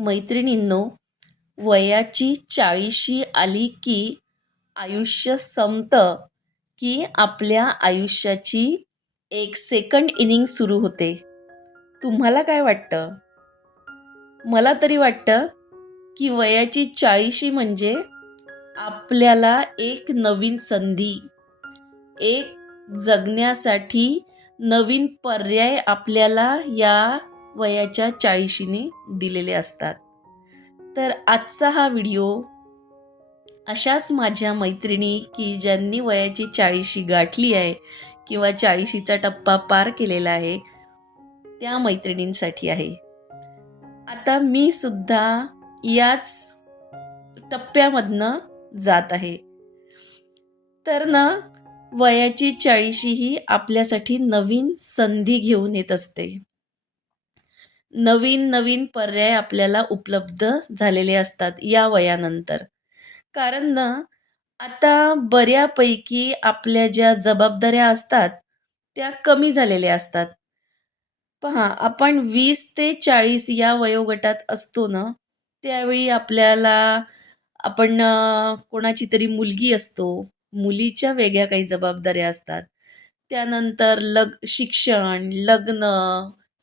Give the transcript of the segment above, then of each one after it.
मैत्रिणींनो वयाची चाळीशी आली की आयुष्य संपतं की आपल्या आयुष्याची एक सेकंड इनिंग सुरू होते. तुम्हाला काय वाटतं? मला तरी वाटतं की वयाची चाळीशी म्हणजे आपल्याला एक नवीन संधी एक जगण्यासाठी नवीन पर्याय आपल्याला या वयाच्या चाळीशीने दिलेले असतात. तर आजचा हा व्हिडिओ अशाच माझ्या मैत्रिणी की ज्यांनी वयाची चाळीशी गाठली आहे किंवा चाळीशीचा टप्पा पार केलेला आहे त्या मैत्रिणींसाठी आहे. आता मी सुद्धा याच टप्प्यामधनं जात आहे. तर ना वयाची चाळीशी ही आपल्यासाठी नवीन संधी घेऊन येत असते. नवीन नवीन पर्याय आपल्याला उपलब्ध झालेले असतात या वयानंतर. कारण ना आता बऱ्यापैकी आपल्या ज्या जबाबदाऱ्या असतात त्या कमी झालेल्या असतात. पहा आपण वीस ते चाळीस या वयोगटात असतो ना त्यावेळी आपल्याला आपण कोणाची तरी मुलगी असतो मुलीच्या वेगळ्या काही जबाबदाऱ्या असतात. त्यानंतर लग शिक्षण लग्न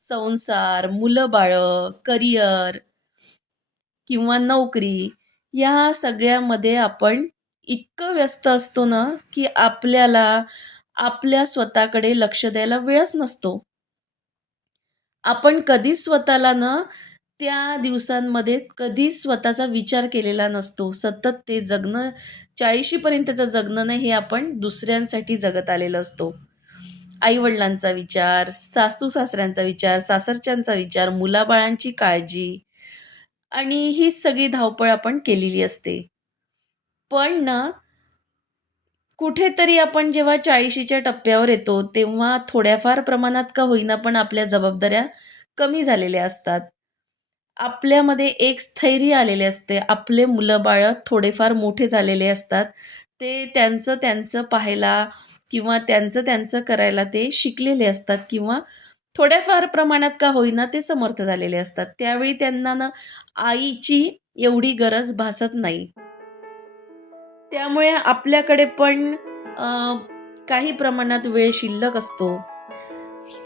संसार मुलं बाळं करिअर किंवा नोकरी या सगळ्यामध्ये आपण इतकं व्यस्त असतो ना की आपल्याला आपल्या स्वतःकडे लक्ष द्यायला वेळच नसतो. आपण कधीच स्वतःला ना त्या दिवसांमध्ये कधीच स्वतःचा विचार केलेला नसतो. सतत ते जगणं चाळीशीपर्यंतचं जगणं नाही हे आपण दुसऱ्यांसाठी जगत आलेलं असतो. आईवडिलांचा विचार सासू सासऱ्यांचा विचार सासरच्यांचा विचार मुलाबाळांची काळजी आणि ही सगळी धावपळ आपण केलेली असते. पण ना कुठेतरी आपण जेव्हा चाळीशीच्या टप्प्यावर येतो तेव्हा थोड्याफार प्रमाणात का होईना पण आपल्या जबाबदाऱ्या कमी झालेल्या असतात. आपल्यामध्ये एक स्थैर्य आलेले असते. आपले मुलं बाळं थोडेफार मोठे झालेले असतात. ते त्यांचं त्यांचं पाहायला किंवा त्यांचं त्यांचं करायला ते शिकलेले असतात किंवा थोड्याफार प्रमाणात का होईना ते समर्थ झालेले असतात. त्यावेळी त्यांना ना आईची एवढी गरज भासत नाही. त्यामुळे आपल्याकडे पण काही प्रमाणात वेळ शिल्लक असतो.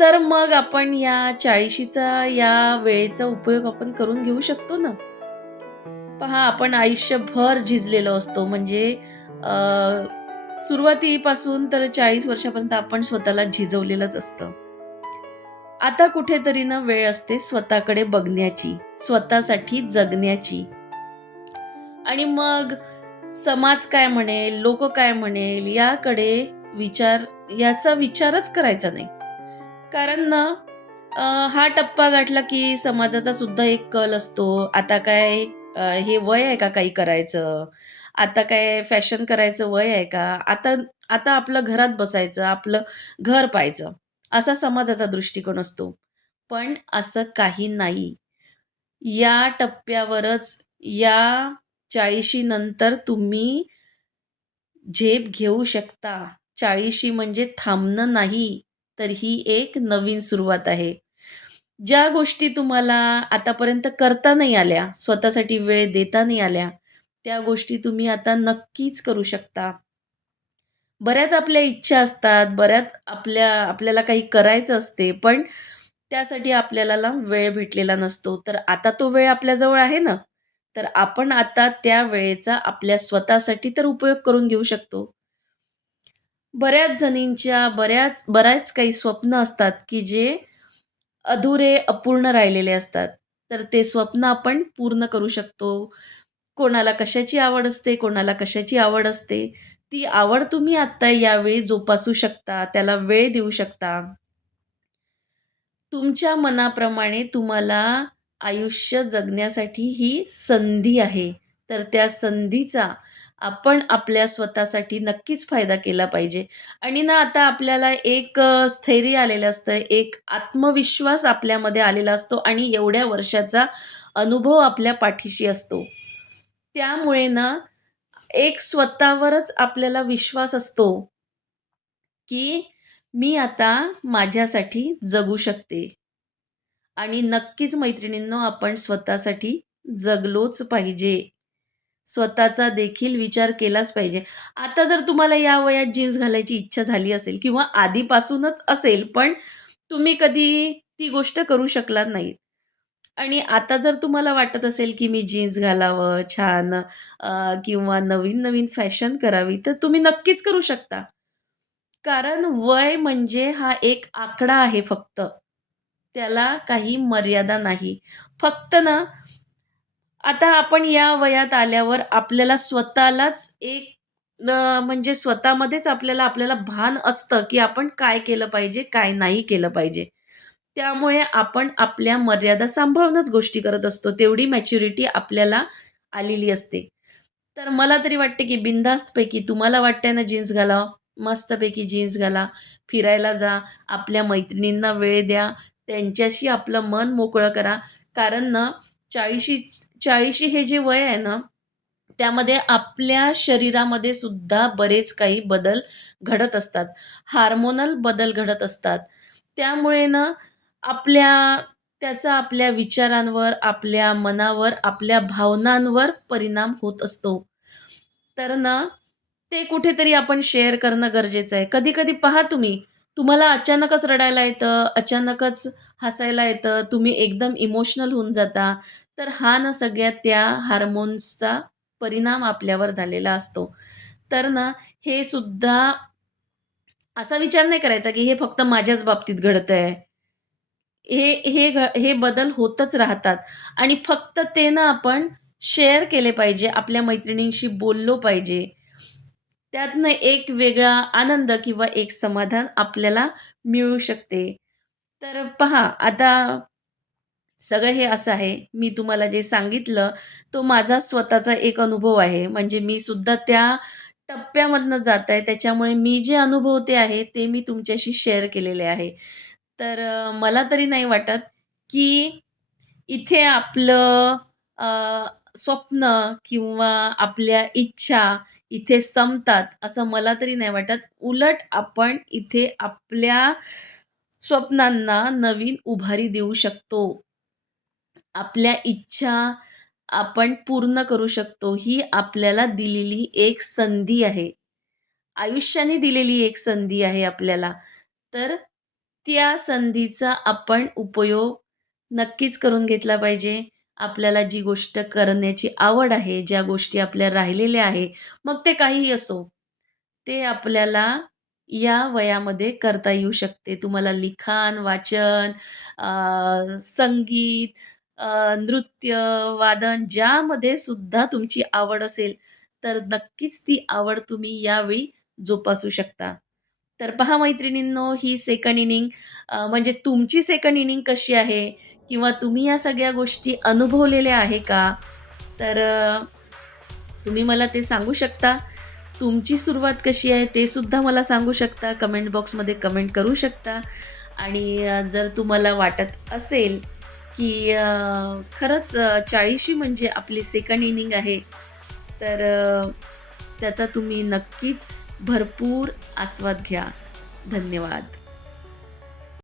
तर मग आपण या चाळीशीचा या वेळेचा उपयोग आपण करून घेऊ शकतो ना? पहा आपण आयुष्यभर झिजलेलो असतो. म्हणजे सुरुवातीपासून तर चाळीस वर्षापर्यंत आपण स्वतःला झिजवलेलंच असतं. आता कुठेतरी ना वेळ असते स्वतःकडे बघण्याची स्वतःसाठी जगण्याची. आणि मग समाज काय म्हणेल लोक काय म्हणेल याकडे विचार याचा विचारच करायचा नाही. कारण ना हा टप्पा गाठला की समाजाचा सुद्धा एक कल असतो. आता काय हे वय आहे का काही करायचं? आता काय फॅशन करायचं वय आहे का? आता आता आपलं घरात बसायचं आपलं घर पाहायचं असा समाजाचा दृष्टिकोन असतो. पण असं काही नाही. या टप्प्यावरच या चाळीशी नंतर तुम्ही झेप घेऊ शकता. चाळीशी म्हणजे थांबणं नाही तर ही एक नवीन सुरुवात आहे. ज्या गोष्टी तुम्हाला आतापर्यंत करता नाही आल्या स्वतःसाठी वेळ देता नाही आल्या त्या गोष्टी तुम्ही आता नक्कीच करू शकता. बऱ्याच आपल्या इच्छा असतात बऱ्याच आपल्या आपल्याला काही करायचं असते पण त्यासाठी आपल्याला वेळ भेटलेला नसतो. तर आता तो वेळ आपल्याजवळ आहे ना? तर आपण आता त्या वेळेचा आपल्या स्वतःसाठी तर उपयोग करून घेऊ शकतो. बऱ्याच जणींच्या बऱ्याच बऱ्याच काही स्वप्न असतात की जे अधुरे अपूर्ण राहिलेले असतात. तर ते स्वप्न आपण पूर्ण करू शकतो. कोणाला कशाची आवड असते कोणाला कशाची आवड असते ती आवड तुम्ही आत्ता यावेळी जोपासू शकता त्याला वेळ देऊ शकता. तुमच्या मनाप्रमाणे तुम्हाला आयुष्य जगण्यासाठी ही संधी आहे. तर त्या संधीचा आपण आपल्या स्वतःसाठी नक्कीच फायदा केला पाहिजे. आणि ना आता आपल्याला एक स्थैर्य आलेलं असतं एक आत्मविश्वास आपल्यामध्ये आलेला असतो आणि एवढ्या वर्षाचा अनुभव आपल्या पाठीशी असतो. त्यामुळे ना एक स्वतःवरच आपल्याला विश्वास असतो की मी आता माझ्यासाठी जगू शकते. आणि नक्कीच मैत्रिणींनो आपण स्वतःसाठी जगलोच पाहिजे. स्वतःचा देखील विचार केलाच पाहिजे. आता जर तुम्हाला या वयात जीन्स घालायची इच्छा झाली असेल किंवा आधीपासूनच असेल पण तुम्ही कधी ती गोष्ट करू शकलात नाही आणि आता जर तुम्हाला वाटत असेल की मी जीन्स घालावं छान किंवा नवीन नवीन फॅशन करावी तर तुम्ही नक्कीच करू शकता. कारण वय म्हणजे हा एक आकडा आहे फक्त. त्याला काही मर्यादा नाही. फक्त ना आता आपण या वयात आल्यावर आपल्याला स्वतःलाच एक म्हणजे स्वतःमध्येच आपल्याला आपल्याला भान असतं की आपण काय केलं पाहिजे काय नाही केलं पाहिजे. त्यामुळे आपण आपल्या मर्यादा सांभाळूनच गोष्टी करत असतो. तेवढी मॅच्युरिटी आपल्याला आलेली असते. तर मला तरी वाटते की बिनधास्तपैकी तुम्हाला वाटतंय ना जीन्स घाला मस्तपैकी जीन्स घाला. फिरायला जा. आपल्या मैत्रिणींना वेळ द्या. त्यांच्याशी आपलं मन मोकळं करा. कारण ना चाळीशी चाळीशी हे जे वय आहे ना त्यामध्ये आपल्या शरीरामध्ये सुद्धा बरेच काही बदल घडत असतात. हार्मोनल बदल घडत असतात. त्यामुळे ना आपल्या त्याचा आपल्या विचारांवर आपल्या मनावर आपल्या भावनांवर परिणाम होत असतो. तर ना ते कुठेतरी आपण शेअर करणं गरजेचं आहे. कधी कधी पहा तुम्ही तुम्हाला अचानकच रडायला येतं अचानकच हसायला येतं तुम्ही एकदम इमोशनल होऊन जाता तर हा ना सगळ्यात त्या हार्मोन्सचा परिणाम आपल्यावर झालेला असतो. तर ना हे सुद्धा असा विचार नाही करायचा की हे फक्त माझ्याच बाबतीत घडतं आहे हे हे घ हे बदल होतच राहतात. आणि फक्त ते ना आपण शेअर केले पाहिजे आपल्या मैत्रिणींशी बोललो पाहिजे. त्यातनं एक वेगळा आनंद किंवा एक समाधान आपल्याला मिळू शकते. तर पहा आता सगळं हे असं आहे मी तुम्हाला जे सांगितलं तो माझा स्वतःचा एक अनुभव आहे. म्हणजे मी सुद्धा त्या टप्प्यामधनं जात आहे त्याच्यामुळे मी जे अनुभवते आहे ते मी तुमच्याशी शेअर केलेले आहे. तर मला तरी नाही वाटत की इथे आपलं स्वप्न किंवा आपल्या इच्छा इथे संपतात असं मला तरी नाही वाटत. उलट आपण इथे आपल्या स्वप्नांना नवीन उभारी देऊ शकतो. आपल्या इच्छा आपण पूर्ण करू शकतो ही आपल्याला दिलेली एक संधी आहे. आयुष्याने दिलेली एक संधी आहे आपल्याला. तर त्या संधीचा आपण उपयोग नक्कीच करून घेतला पाहिजे. आपल्याला जी गोष्ट करण्याची आवड आहे ज्या गोष्टी आपल्या राहिलेल्या आहे मग ते काहीही असो ते आपल्याला या वयामध्ये करता येऊ शकते. तुम्हाला लिखाण वाचन संगीत नृत्य वादन ज्यामध्ये सुद्धा तुमची आवड असेल तर नक्कीच ती आवड तुम्ही यावेळी जोपासू शकता. तर पहा मैत्रिणींनो ही सेकंड इनिंग म्हणजे तुमची सेकंड इनिंग कशी आहे? किंवा तुम्ही या सगळ्या गोष्टी अनुभवलेल्या आहे का? तर तुम्ही मला ते सांगू शकता. तुमची सुरुवात कशी आहे ते सुद्धा मला सांगू शकता. कमेंट बॉक्समध्ये कमेंट करू शकता. आणि जर तुम्हाला वाटत असेल की खरंच चाळीशी म्हणजे आपली सेकंड इनिंग आहे तर त्याचा तुम्ही नक्कीच भरपूर आस्वाद घ्या. धन्यवाद.